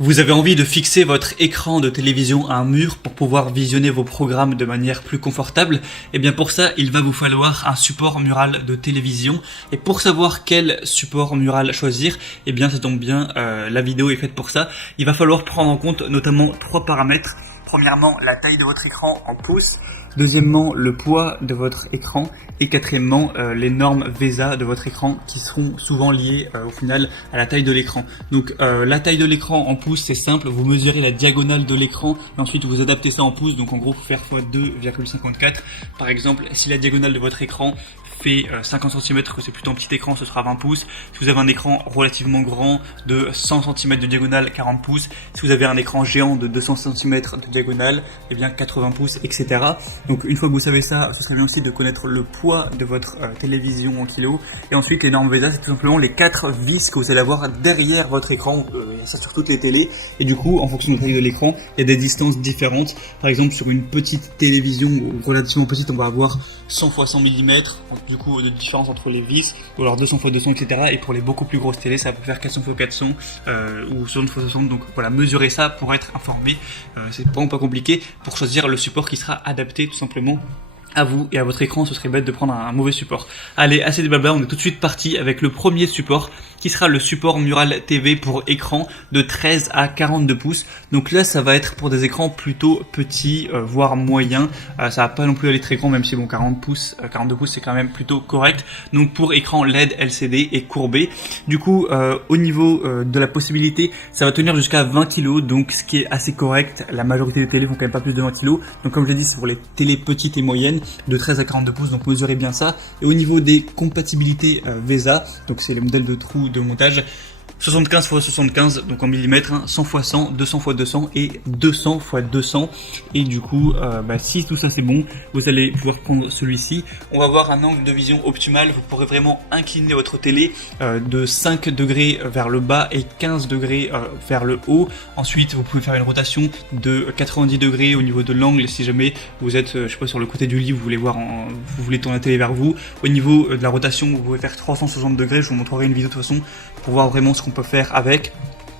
Vous avez envie de fixer votre écran de télévision à un mur pour pouvoir visionner vos programmes de manière plus confortable? Et bien pour ça, il va vous falloir un support mural de télévision. Et pour savoir quel support mural choisir, et bien ça tombe bien, la vidéo est faite pour ça. Il va falloir prendre en compte notamment 3 paramètres. Premièrement, la taille de votre écran en pouces. Deuxièmement, le poids de votre écran. Et quatrièmement, les normes VESA de votre écran qui seront souvent liées au final à la taille de l'écran. Donc la taille de l'écran en pouces, c'est simple. Vous mesurez la diagonale de l'écran et ensuite vous adaptez ça en pouces. Donc en gros, il faut faire x 2,54. Par exemple, si la diagonale de votre écran fait 50 cm, que c'est plutôt un petit écran, ce sera 20 pouces. Si vous avez un écran relativement grand de 100 cm de diagonale, 40 pouces. Si vous avez un écran géant de 200 cm de diagonale, eh bien 80 pouces, etc. Donc une fois que vous savez ça, ce serait bien aussi de connaître le poids de votre télévision en kilos. Et ensuite, les normes VESA, c'est tout simplement les 4 vis que vous allez avoir derrière votre écran. Ça sur toutes les télés. Et du coup, en fonction de la taille de l'écran, il y a des distances différentes. Par exemple, sur une petite télévision relativement petite, on va avoir 100 x 100 mm. Du coup, de différence entre les vis, ou alors 200 x 200, etc. Et pour les beaucoup plus grosses télés, ça peut faire 400 x 400 ou 60 x 60. Donc voilà, mesurez ça pour être informé. C'est vraiment pas compliqué pour choisir le support qui sera adapté tout simplement à vous et à votre écran. Ce serait bête de prendre un mauvais support. Allez, assez de blabla, on est tout de suite parti avec le premier support qui sera le support Mural TV pour écran de 13 à 42 pouces. Donc là, ça va être pour des écrans plutôt petits, voire moyens. Ça va pas non plus aller très grand, même si bon, 42 pouces, c'est quand même plutôt correct. Donc pour écran LED, LCD et courbé. Du coup, au niveau de la possibilité, ça va tenir jusqu'à 20 kg, donc ce qui est assez correct. La majorité des télés font quand même pas plus de 20 kg. Donc comme je l'ai dit, c'est pour les télés petites et moyennes de 13 à 42 pouces, donc mesurez bien ça. Et au niveau des compatibilités VESA, donc c'est les modèles de trous de montage, 75 x 75, donc en millimètres, 100 x 100, 200 x 200 et 200 x 200. Et du coup, si tout ça c'est bon, vous allez pouvoir prendre celui-ci. On va avoir un angle de vision optimal. Vous pourrez vraiment incliner votre télé de 5 degrés vers le bas et 15 degrés vers le haut. Ensuite, vous pouvez faire une rotation de 90 degrés au niveau de l'angle si jamais vous êtes, je sais pas, sur le côté du lit, vous voulez tourner la télé vers vous. Au niveau de la rotation, vous pouvez faire 360 degrés. Je vous montrerai une vidéo de toute façon pour voir vraiment ce qu'on peut faire avec.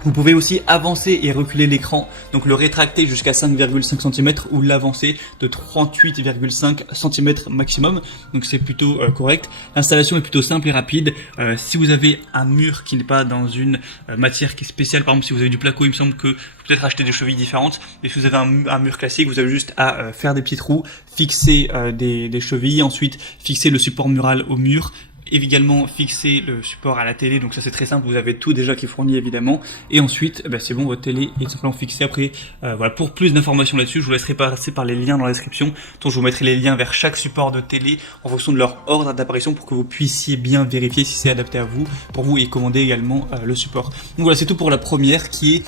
Vous pouvez aussi avancer et reculer l'écran, donc le rétracter jusqu'à 5,5 cm ou l'avancer de 38,5 cm maximum, donc c'est plutôt correct. L'installation est plutôt simple et rapide. Si vous avez un mur qui n'est pas dans une matière qui est spéciale, par exemple si vous avez du placo, il me semble que vous pouvez peut-être acheter des chevilles différentes, mais si vous avez un mur classique, vous avez juste à faire des petits trous, fixer des chevilles, ensuite fixer le support mural au mur, également fixer le support à la télé, donc ça c'est très simple, vous avez tout déjà qui est fourni évidemment, et ensuite c'est bon, votre télé est simplement fixée. Après voilà, pour plus d'informations là-dessus, je vous laisserai passer par les liens dans la description, donc je vous mettrai les liens vers chaque support de télé en fonction de leur ordre d'apparition pour que vous puissiez bien vérifier si c'est adapté à vous, pour vous, et commander également le support. Donc voilà, c'est tout pour la première qui est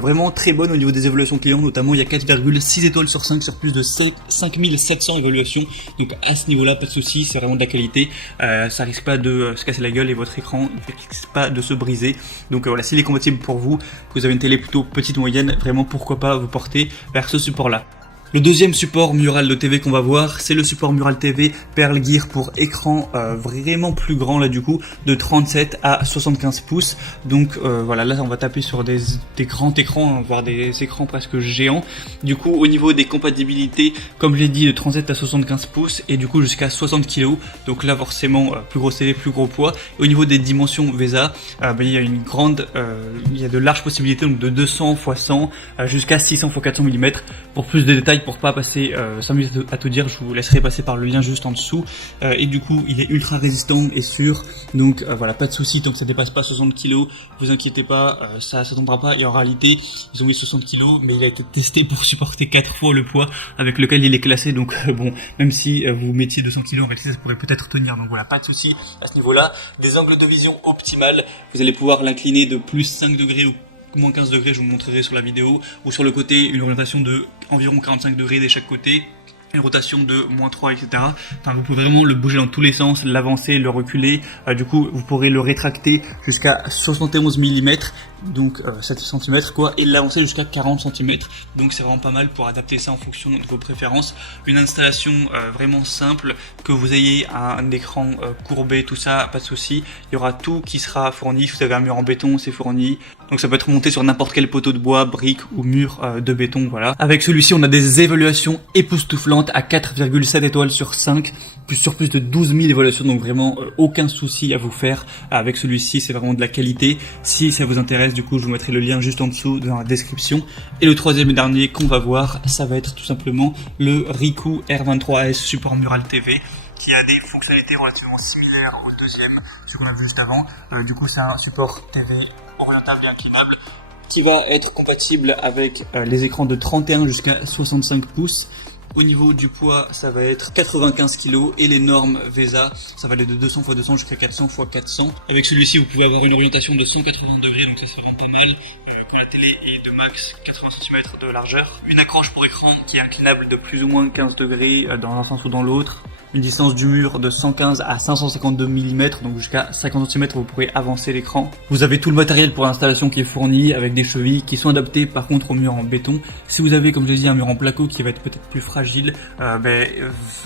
vraiment très bonne au niveau des évaluations clients, notamment il y a 4,6 étoiles sur 5 sur plus de 5700 évaluations, donc à ce niveau là pas de souci, c'est vraiment de la qualité. Ça risque pas de se casser la gueule et votre écran ne risque pas de se briser. Donc voilà, s'il est compatible pour vous, que vous avez une télé plutôt petite moyenne, vraiment pourquoi pas vous porter vers ce support là. Le deuxième support mural de TV qu'on va voir, c'est le support mural TV Pearl Gear pour écran vraiment plus grand là du coup, de 37 à 75 pouces. Donc voilà, là on va taper sur des grands écrans, voire des écrans presque géants. Du coup au niveau des compatibilités, comme je l'ai dit, de 37 à 75 pouces et du coup jusqu'à 60 kg. Donc là forcément plus grosse télé, plus gros poids. Et au niveau des dimensions VESA, il y a il y a de larges possibilités, donc de 200 x 100 jusqu'à 600 x 400 mm. Pour plus de détails, pour pas passer 5 minutes à tout dire, je vous laisserai passer par le lien juste en dessous. Et du coup il est ultra résistant et sûr, donc voilà, pas de souci tant que ça dépasse pas 60 kg, vous inquiétez pas, ça tombera pas. Et en réalité ils ont mis 60 kg, mais il a été testé pour supporter 4 fois le poids avec lequel il est classé. Donc bon, même si vous mettiez 200 kg, en réalité ça pourrait peut-être tenir. Donc voilà, pas de souci à ce niveau là. Des angles de vision optimales, vous allez pouvoir l'incliner de plus 5 degrés ou moins 15 degrés, je vous montrerai sur la vidéo, ou sur le côté une orientation de environ 45 degrés de chaque côté, une rotation de -3, etc. Enfin, vous pouvez vraiment le bouger dans tous les sens, l'avancer, le reculer. Du coup, vous pourrez le rétracter jusqu'à 71 mm, donc 7 cm quoi, et l'avancer jusqu'à 40 cm. Donc c'est vraiment pas mal pour adapter ça en fonction de vos préférences. Une installation vraiment simple, que vous ayez un écran courbé, tout ça, pas de souci. Il y aura tout qui sera fourni. Si vous avez un mur en béton, c'est fourni. Donc ça peut être monté sur n'importe quel poteau de bois, brique ou mur de béton, voilà. Avec celui-ci, on a des évaluations époustouflantes à 4,7 étoiles sur 5, sur plus de 12 000 évaluations, donc vraiment aucun souci à vous faire. Avec celui-ci, c'est vraiment de la qualité. Si ça vous intéresse, du coup, je vous mettrai le lien juste en dessous dans la description. Et le troisième et dernier qu'on va voir, ça va être tout simplement le Ricoh R23S Support Mural TV, qui a des fonctionnalités relativement similaires au deuxième, ce qu'on a vu juste avant. Du coup, c'est un support TV orientable et inclinable qui va être compatible avec les écrans de 31 jusqu'à 65 pouces. Au niveau du poids, ça va être 95 kg et les normes VESA, ça va aller de 200 x 200 jusqu'à 400 x 400. Avec celui-ci, vous pouvez avoir une orientation de 180 degrés, donc ça c'est vraiment pas mal. Quand la télé est de max 80 cm de largeur. Une accroche pour écran qui est inclinable de plus ou moins 15 degrés dans un sens ou dans l'autre. Une distance du mur de 115 à 552 mm, donc jusqu'à 50 cm vous pourrez avancer l'écran. Vous avez tout le matériel pour l'installation qui est fourni avec des chevilles qui sont adaptées par contre au mur en béton. Si vous avez, comme je l'ai dit, un mur en placo qui va être peut-être plus fragile,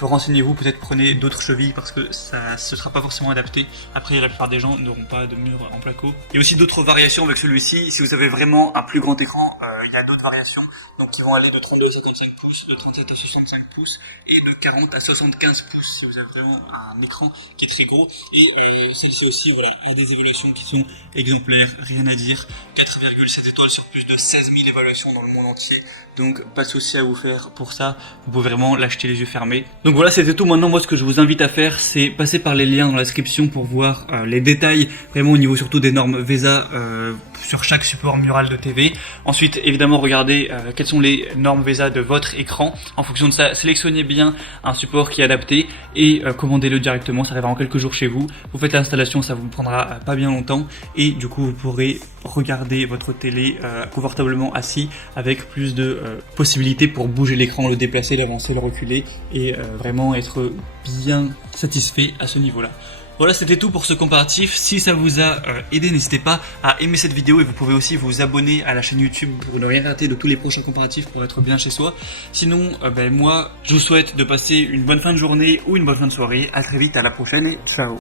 renseignez-vous, peut-être prenez d'autres chevilles parce que ça ce sera pas forcément adapté. Après la plupart des gens n'auront pas de mur en placo. Il y a aussi d'autres variations avec celui-ci. Si vous avez vraiment un plus grand écran, il y a d'autres variations donc qui vont aller de 32 à 55 pouces, de 37 à 65 pouces et de 40 à 75 pouces si vous avez vraiment un écran qui est très gros. Et celle-ci aussi, voilà, a des évaluations qui sont exemplaires, rien à dire. 4,7 étoiles sur plus de 16 000 évaluations dans le monde entier. Donc pas de souci à vous faire pour ça, vous pouvez vraiment l'acheter les yeux fermés. Donc voilà, c'était tout. Maintenant, moi ce que je vous invite à faire, c'est passer par les liens dans la description pour voir les détails, vraiment au niveau surtout des normes VESA sur chaque support mural de TV. Ensuite, évidemment, regardez quelles sont les normes VESA de votre écran. En fonction de ça, sélectionnez bien un support qui est adapté et commandez-le directement, ça arrivera en quelques jours chez vous. Vous faites l'installation, ça vous prendra pas bien longtemps et du coup vous pourrez regarder votre télé confortablement assis avec plus de possibilités pour bouger l'écran, le déplacer, l'avancer, le reculer et vraiment être bien satisfait à ce niveau-là. Voilà, c'était tout pour ce comparatif. Si ça vous a aidé, n'hésitez pas à aimer cette vidéo et vous pouvez aussi vous abonner à la chaîne YouTube pour ne rien rater de tous les prochains comparatifs pour être bien chez soi. Sinon, moi, je vous souhaite de passer une bonne fin de journée ou une bonne fin de soirée. À très vite, à la prochaine et ciao.